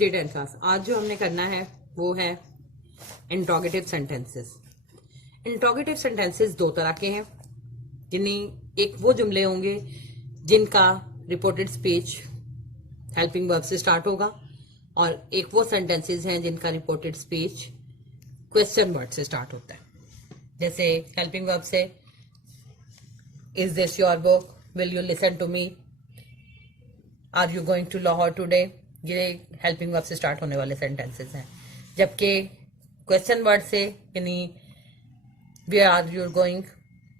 जी 10 class. आज जो हमने करना है वो है इंट्रोगेटिव सेंटेंसेस। इंट्रोगेटिव सेंटेंसेस दो तरह के हैं, जिन्हें एक वो जुमले होंगे जिनका रिपोर्टेड स्पीच हेल्पिंग वर्ब से स्टार्ट होगा, और एक वो सेंटेंसेस हैं जिनका रिपोर्टेड स्पीच क्वेश्चन वर्ड से स्टार्ट होता है। जैसे हेल्पिंग वर्ब से is this your book, will you listen to me, are you going to Lahore today, ये हेल्पिंग वर्ब से स्टार्ट होने वाले सेंटेंसेस हैं। जबकि क्वेश्चन वर्ड से यानी where are you going,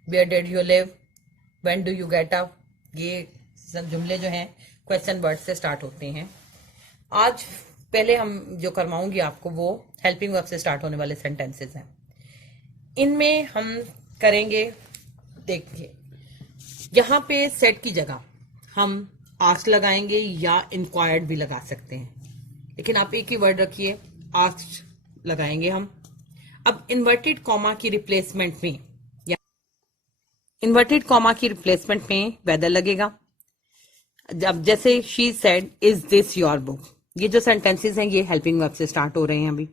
where did you live, when do you get up, ये सब जुमले जो हैं क्वेश्चन वर्ड से स्टार्ट होते हैं। आज पहले हम जो करवाऊंगी आपको वो हेल्पिंग वर्ब से स्टार्ट होने वाले सेंटेंसेस हैं। इनमें हम करेंगे, देखिए यहाँ पे सेट की जगह हम आस्क लगाएंगे या इंक्वायर्ड भी लगा सकते हैं, लेकिन आप एक ही वर्ड रखिए, आस्क लगाएंगे हम। अब इन्वर्टेड कॉमा की रिप्लेसमेंट में या इन्वर्टेड कॉमा की रिप्लेसमेंट में वेदर लगेगा। जब जैसे she said is this your book, ये जो सेंटेंसेस हैं ये हेल्पिंग वर्ब से स्टार्ट हो रहे हैं। अभी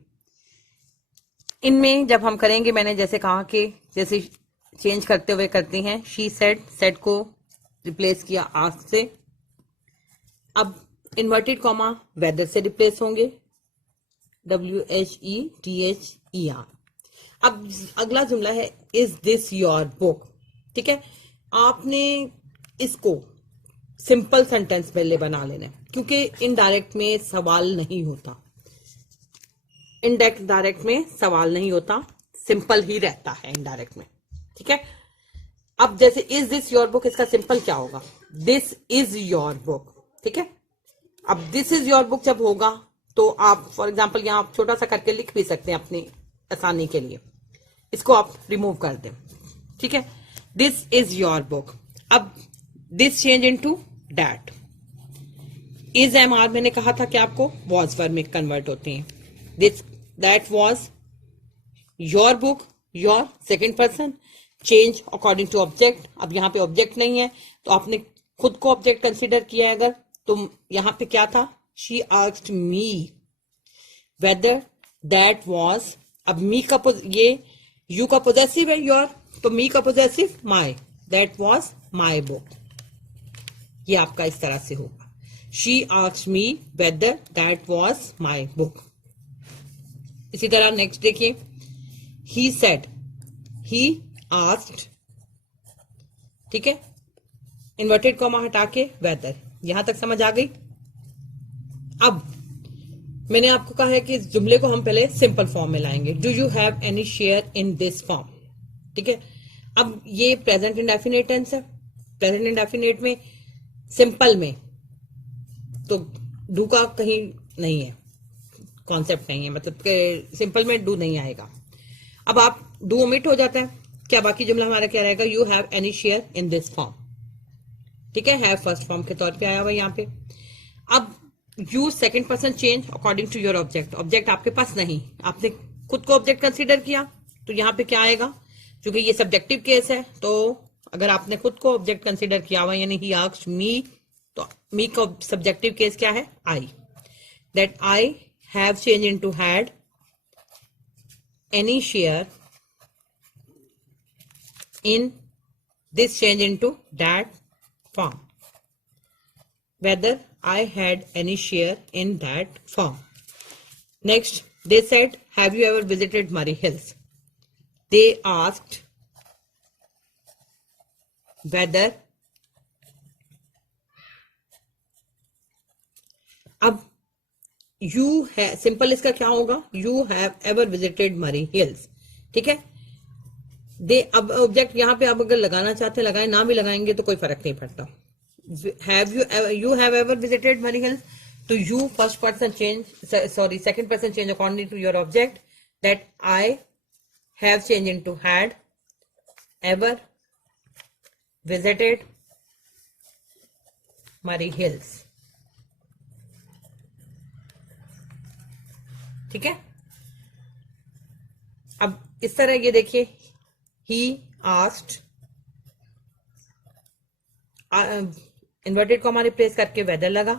इनमें जब हम करेंगे, मैंने जैसे कहा कि जैसे चेंज करते हुए करते हैं, शी सेड को रिप्लेस किया आस्क से। अब इन्वर्टेड कॉमा वेदर से रिप्लेस होंगे, WHETHER। अब अगला जुमला है इज दिस योर बुक। ठीक है, आपने इसको सिंपल सेंटेंस पहले बना लेना है, क्योंकि इनडायरेक्ट में सवाल नहीं होता, इनडायरेक्ट में सवाल नहीं होता, सिंपल ही रहता है इनडायरेक्ट में। ठीक है, अब जैसे इज दिस योर बुक, इसका सिंपल क्या होगा, दिस इज योर बुक। ठीक है, अब दिस इज योर बुक जब होगा तो आप फॉर एग्जाम्पल यहां आप छोटा सा करके लिख भी सकते हैं अपनी आसानी के लिए, इसको आप रिमूव कर दें। ठीक है, दिस इज योर बुक। अब this change into that. Is am are मैंने कहा था कि आपको वॉज वर्ब में कन्वर्ट होते हैं। This that was your book, your second person, change according to object. अब यहाँ पे ऑब्जेक्ट नहीं है तो आपने खुद को ऑब्जेक्ट कंसिडर किया है अगर, तो यहां पे क्या था, she asked me whether that was. अब मी का ये यू का पोजेसिव है योर, तो मी का possessive my, that was my book. ये आपका इस तरह से होगा, she asked me whether that was my book. इसी तरह नेक्स्ट देखिए, ही सेड, ही आस्क्ड। ठीक है, इन्वर्टेड कॉमा हटा के वेदर। यहां तक समझ आ गई। अब मैंने आपको कहा है कि इस जुमले को हम पहले सिंपल फॉर्म में लाएंगे, do you have any share in this form. ठीक है, अब ये प्रेजेंट इंडेफिनिट टेंस है। प्रेजेंट इंडेफिनिट में सिंपल में तो डू का कहीं नहीं है, कॉन्सेप्ट नहीं है, मतलब सिंपल में डू नहीं आएगा। अब आप डू ओमिट हो जाता है, क्या बाकी जुमला हमारा क्या रहेगा, you have any share in this form. ठीक है, हैव फर्स्ट फॉर्म के तौर पे आया हुआ यहाँ पे। अब use second person change according to your object. Object आपके पास नहीं, आपने खुद को ऑब्जेक्ट कंसीडर किया, तो यहाँ पे क्या आएगा, क्योंकि ये सब्जेक्टिव केस है, तो अगर आपने खुद को ऑब्जेक्ट कंसीडर किया हुआ यानी ही आस्क्ड मी, तो मी का सब्जेक्टिव केस क्या है, I. That I have change into had any share in this change into that form, whether I had any share in that form. Next, they said, have you ever visited Murray Hills? They asked whether, अब you have, simple इसका क्या होगा, you have ever visited Murray Hills. ठीक है, दे अब object यहाँ पे आप अगर लगाना चाहते हैं लगाए, ना भी लगाएंगे तो कोई फर्क नहीं पड़ता। Have you have ever visited Murree hills, तो you first person change, sorry second person change according to your object, that I have change into had ever visited Murree hills. ठीक है, अब इस तरह ये देखिए, he asked, inverted comma replace करके whether लगा।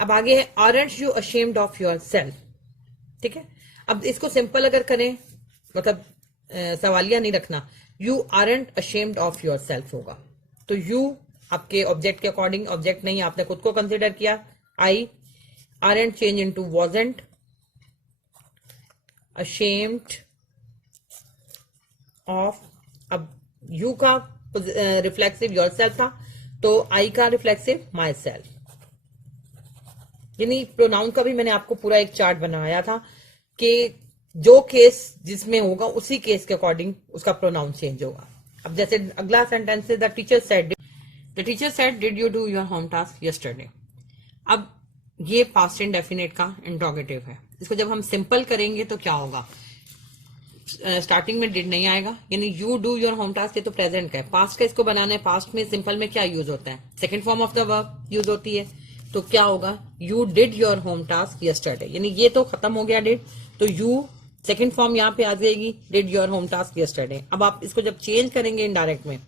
अब आगे है aren't you ashamed of yourself, ठीक है। अब इसको सिंपल अगर करें, मतलब सवालिया नहीं रखना, you aren't ashamed of yourself होगा। तो you आपके ऑब्जेक्ट के अकॉर्डिंग, ऑब्जेक्ट नहीं, आपने खुद को कंसिडर किया। I aren't change into wasn't, ashamed of, अब you का रिफ्लेक्सिव yourself था, तो I का रिफ्लेक्सिव myself। यानी प्रोनाउन का भी मैंने आपको पूरा एक चार्ट बनाया था कि जो केस जिसमें होगा उसी केस के अकॉर्डिंग उसका प्रोनाउन चेंज होगा। अब जैसे अगला सेंटेंस है the teacher said did you do your home task yesterday. अब ये पास्ट इंडेफिनिट का इंट्रोगेटिव है। इसको जब हम सिंपल करेंगे तो क्या होगा, स्टार्टिंग में डिड नहीं आएगा, यानी you do your home task, ये तो प्रेजेंट का है। पास्ट का इसको बनाना है, पास्ट में सिंपल में क्या यूज होता है, second form of the verb use होती है। तो क्या होगा, you did your home task yesterday, यानी ये तो खत्म हो गया डिड, तो यू सेकेंड फॉर्म यहाँ पे आ जाएगी, did your home task yesterday. अब आप इसको जब चेंज करेंगे इनडायरेक्ट में,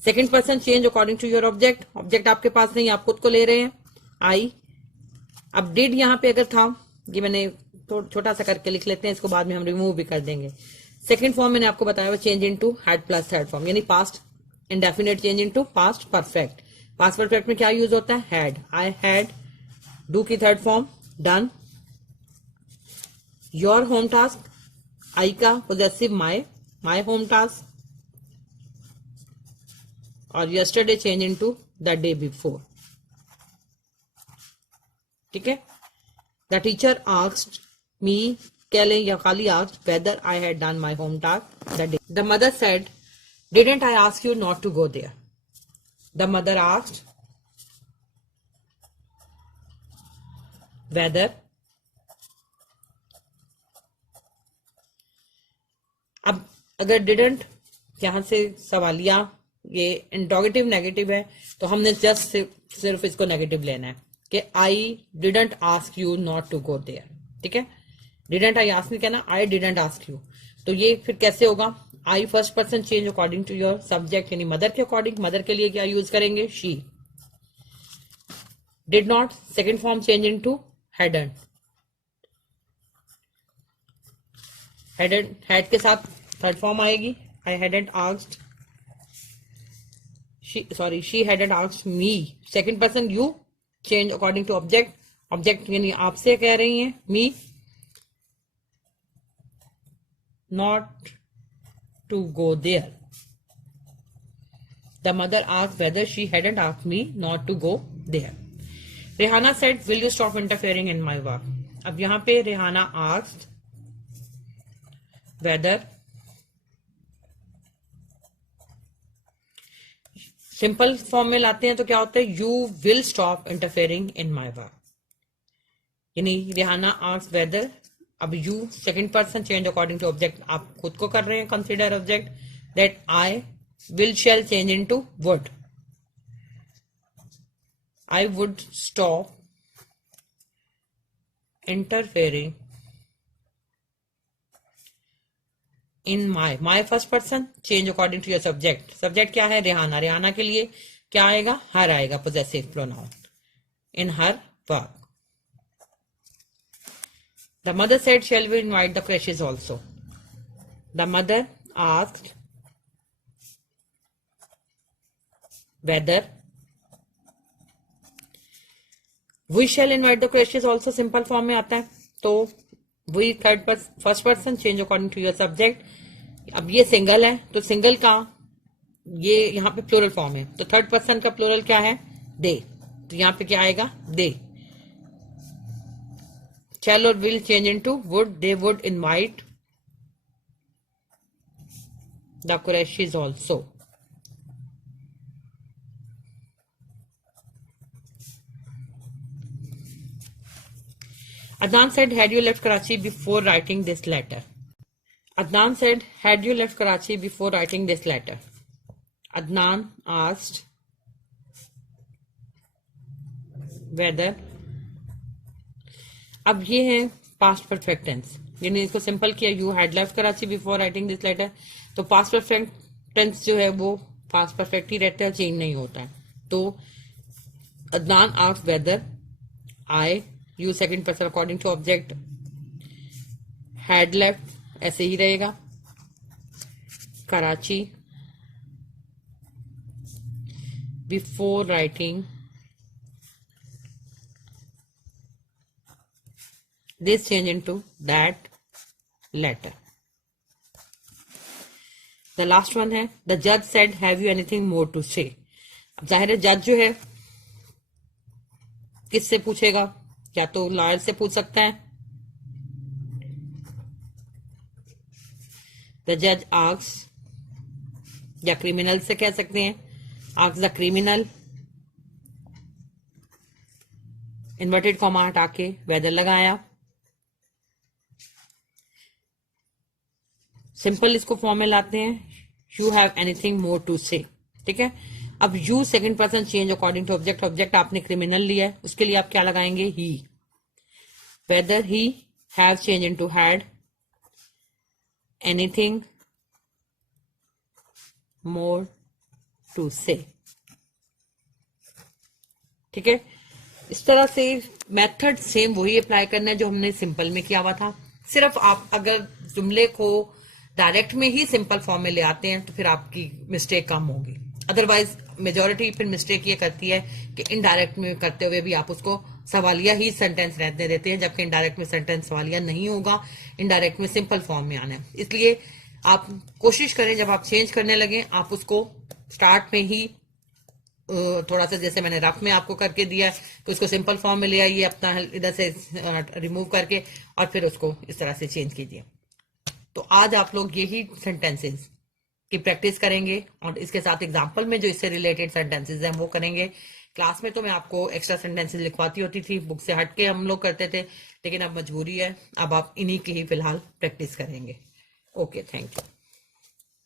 second person change according to your object, object आपके पास नहीं, आप खुद को ले रहे हैं आई। अब डिड यहाँ पे अगर था, ये मैंने छोटा सा करके लिख लेते हैं, इसको बाद में हम रिमूव भी कर देंगे। सेकंड फॉर्म मैंने आपको बताया हुआ change into had plus third form, यानी past indefinite change into past perfect. Past perfect में क्या यूज होता है, हैड, आई हैड, डू की third form done, your home task, I का पोजेसिव माई होम टास्क, और yesterday change into the day before, ठीक है। द टीचर आस्क्ड मी, कह लें या खाली asked whether I had done my home task the day. The mother said didn't I ask you not to go there. The mother asked whether, अब अगर didn't यहां से सवालिया, ये इंट्रोगेटिव नेगेटिव है, तो हमने जस्ट सिर्फ इसको नेगेटिव लेना है कि I didn't ask you not to go there, ठीक है। डिडंट आई आस्क नहीं कहना, आई डिडंट आस्क यू। तो ये फिर कैसे होगा, I first person change according to your subject, यानी मदर के अकॉर्डिंग, मदर के लिए क्या यूज करेंगे, she. Did not second form change into hadn't, had के साथ थर्ड फॉर्म आएगी, I hadn't asked, she hadn't asked me, second person you change according to object, object यानी आपसे कह रही हैं, me, not to go there. The mother asked whether she hadn't asked me not to go there. Rehana said will you stop interfering in my work. अब यहां पे Rehana asked whether, simple form में लाते हैं तो क्या होता है, you will stop interfering in my work, यानी रेहाना आस्क्ड वेदर, अब you second person change according to object, आप खुद को कर रहे हैं consider object, that I will shall change into would, I would stop interfering in my first person change according to your subject, subject क्या है, रेहाना, रेहाना के लिए क्या आएगा, हर आएगा, possessive pronoun, in her work. The mother said, shall we invite the crashes also? The mother asked whether we shall invite the crashes also, simple form में आता है, तो we first person change according to your subject. अब ये single है तो single का ये यहाँ पे प्लूरल फॉर्म है, तो थर्ड पर्सन का प्लूरल क्या है, दे, तो यहाँ पे क्या आएगा, दे। Shall or will change into would, they would invite the Qurayshis also. Adnan said, had you left Karachi before writing this letter? Adnan said, had you left Karachi before writing this letter? Adnan asked whether, अब ये है past perfect tense, यानी इसको simple किया, you had left Karachi before writing this letter, तो past perfect tense जो है वो पास्ट परफेक्ट ही रहता है, चेंज नहीं होता है। तो Adnan asked whether, I, you second person according to object, had left ऐसे ही रहेगा, Karachi, before writing this change into that letter. The last one है द जज said have you anything more to say. अब जाहिर है जज जो है किससे पूछेगा, या तो लॉयर से पूछ सकता है। द जज आस्क्स, या क्रिमिनल से कह सकते हैं ask the criminal, inverted comma हटा के वेदर लगाया। सिंपल इसको फॉर्म में लाते हैं, you have anything more to say. ठीक है, अब you second person change according to object, object आपने क्रिमिनल लिया है, उसके लिए आप क्या लगाएंगे, he. Whether he have change into had, anything more to say. ठीक है, इस तरह से मेथड सेम वही अप्लाई करना है जो हमने सिंपल में किया हुआ था। सिर्फ आप अगर जुमले को डायरेक्ट में ही सिंपल फॉर्म में ले आते हैं तो फिर आपकी मिस्टेक कम होगी। अदरवाइज मेजॉरिटी फिर मिस्टेक ये करती है कि इनडायरेक्ट में करते हुए भी आप उसको सवालिया ही सेंटेंस रहने देते हैं, जबकि इनडायरेक्ट में सेंटेंस सवालिया नहीं होगा, इनडायरेक्ट में सिंपल फॉर्म में आना है। इसलिए आप कोशिश करें जब आप चेंज करने लगे आप उसको स्टार्ट में ही थोड़ा सा, जैसे मैंने रफ में आपको करके दिया तो उसको सिंपल फॉर्म में ले आइए अपना इधर से रिमूव करके, और फिर उसको इस तरह से चेंज कीजिए। तो आज आप लोग यही सेंटेंसेस की प्रैक्टिस करेंगे और इसके साथ एग्जांपल में जो इससे रिलेटेड सेंटेंसेस हैं वो करेंगे। क्लास में तो मैं आपको एक्स्ट्रा सेंटेंसेस लिखवाती होती थी, बुक से हट के हम लोग करते थे, लेकिन अब मजबूरी है, अब आप इन्हीं की ही फिलहाल प्रैक्टिस करेंगे। Okay, thank you.